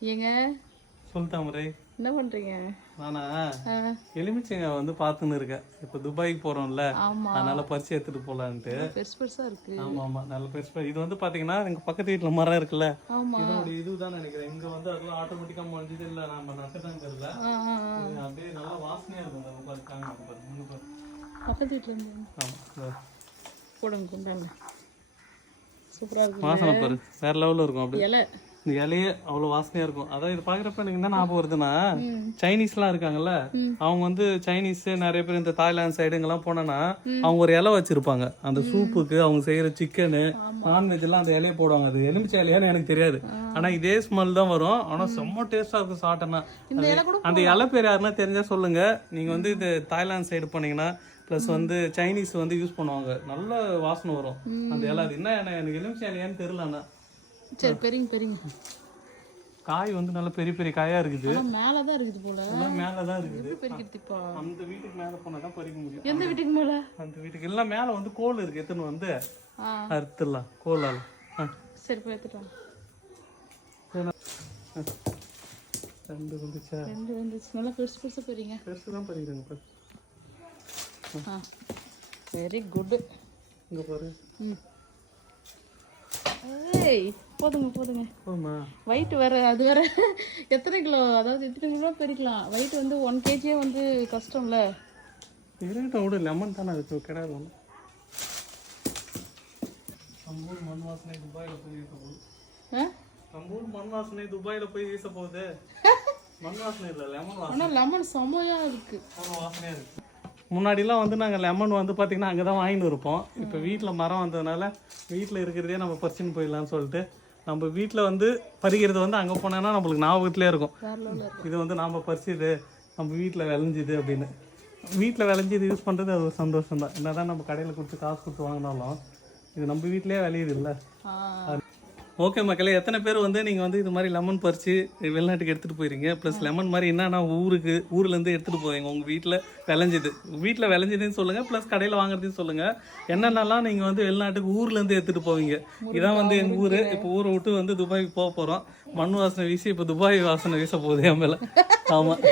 ஏங்க? முறை. என்ன பண்றீங்க? நானா எலுமிச்சங்க வந்து பார்த்துன்னு இருக்கேன். இப்போ துபாய்க்கு போறோம்ல அதனால பறிச்சு எடுத்துட்டு போலான்ட்டு. பெருசு பெருசா இருக்கு. ஆமா ஆமா. நல்ல பெருசு பெருசு. இது வந்து பாத்தீங்கன்னா எங்க பக்கத்து வீட்டுல மரம் இருக்குல்ல இதோட இதுதான் நினைக்கிறேன். இங்க வந்து அதெல்லாம் ஆட்டோமேட்டிக்கா முடிஞ்சது இல்ல நம்ம நட்டுட்டாங்க தெரியல. அப்படியே நல்லா வாசனையா இருக்கும். பக்கத்து வீட்டுல இருந்து. ஆமா. போடுங்க கொண்டாங்க சூப்பரா இருக்கு வாசனை பாரு வேற லெவல்ல இருக்கும் அப்படி இலை. இந்த இலையே அவ்வளவு வாசனையா இருக்கும். அதான் இது பாக்குறப்ப எனக்கு என்ன ஞாபகம் வருதுன்னா சைனீஸ்லாம் இருக்காங்கல்ல அவங்க வந்து சைனீஸ் நிறைய பேர் இந்த தாய்லாந்து சைடுங்கெல்லாம் போனோன்னா அவங்க ஒரு இலை வச்சிருப்பாங்க. அந்த சூப்புக்கு அவங்க செய்யற சிக்கனு நான்வெஜ் எல்லாம் அந்த இலையை போடுவாங்க. அது எலுமிச்சை இலையான்னு எனக்கு தெரியாது. ஆனா இதே ஸ்மெல் தான் வரும். ஆனா செம்ம டேஸ்டா இருக்கும் சாப்பிட்டேன்னா. இந்த அந்த இலை பேர் யாருன்னா தெரிஞ்சா சொல்லுங்க. நீங்க வந்து இது தாய்லாந்து சைடு போனீங்கன்னா ப்ளஸ் வந்து சைனீஸ் வந்து யூஸ் பண்ணுவாங்க. நல்ல வாசனை வரும். அந்த இலை. அது என்ன எனக்கு எலுமிச்சை இலையான்னு தெரியல ஆனா சரி பெரிங்க பெரிங்க காய் வந்து நல்ல பெரிய பெரிய காயா இருக்குது. ஆனா மேலதான் இருக்குது போல. எல்லாம் மேலதான் இருக்குது. பெருக்கிறது இப்போ? அந்த வீட்டுக்கு மேல போனா தான் பறிக்க முடியும். எந்த வீட்டுக்கு மேல? அந்த வீட்டுக்கு. எல்லாம் மேல வந்து கோல் இருக்கு. எத்தனை வந்து ஆ. அறுத்துடலாம் கோலால். சரி போய் எடுத்துட்டு வாங்க. ஆ. ரெண்டு வந்துச்சா? ரெண்டு வந்துச்சு. நல்லா பெருசு பெருசா பெரிங்க பெருசு தான் பறிக்கிறாங்க வெரி குட் இங்க பாரு. ம். ஏய் போதுங்க போதுங்க. போமா weight வேற அது வேற. எத்தனை கிலோ? அதாவது எத்தனை கிலோ பெருக்கலாம்? Weight வந்து ஒன் கேஜியே வந்து கஷ்டம்ல. இருக்கட்டும் விடு லெமன் தானே அதுக்கு கிடையாது ஒன்றும் நம்ம ஊர் மண் வாசனை துபாயில போய் வீச போகுது. ஊர் மண் வாசனை துபாயில போய் வீச போகுது. மண் வாசனை இல்லை லெமன் வாசனை. ஆனா லெமன் செமையா இருக்கு. அவ்வளோ வாசனையா இருக்கு. முன்னாடிலாம் வந்து நாங்கள் லெமன் வந்து பார்த்தீங்கன்னா அங்கே தான் வாங்கிட்டு இருப்போம். இப்போ வீட்டில் மரம் வந்ததுனால வீட்டில் இருக்கிறதே நம்ம பறிச்சுன்னு போயிடலாம்னு சொல்லிட்டு நம்ம வீட்டில் வந்து பறிக்கிறது வந்து அங்கே போனோன்னா நம்மளுக்கு ஞாபகத்துலேயே இருக்கும். இது வந்து நாம் பறிச்சது நம்ம வீட்டில் விளைஞ்சிது அப்படின்னு. வீட்டில் விளைஞ்சிது யூஸ் பண்ணுறது அது ஒரு சந்தோஷம் தான் என்ன தான் நம்ம கடையில் கொடுத்து காசு கொடுத்து வாங்கினாலும் இது நம்ம வீட்டிலே விளையுது இல்லை? ஓகே மக்களே எத்தனை பேர் வந்து நீங்கள் வந்து இது மாதிரி லெமன் பறித்து வெளிநாட்டுக்கு எடுத்துகிட்டு போயிருங்க ப்ளஸ் லெமன் மாதிரி என்னன்னா ஊருக்கு ஊர்லேருந்து எடுத்துகிட்டு போவீங்க. உங்கள் வீட்டில் விளைஞ்சது. வீட்டில் விளைஞ்சதுன்னு சொல்லுங்கள் ப்ளஸ் கடையில் வாங்குறதையும் சொல்லுங்கள் என்னென்னலாம் நீங்கள் வந்து வெளிநாட்டுக்கு ஊர்லேருந்து எடுத்துகிட்டு போவீங்க? இதான் வந்து எங்கள் ஊர். இப்போ ஊரை விட்டு வந்து துபாய்க்கு போக போகிறோம் மண் வாசனை வீசி இப்போ துபாய் வாசனை வீச போகுது என் மேலே. ஆமாம்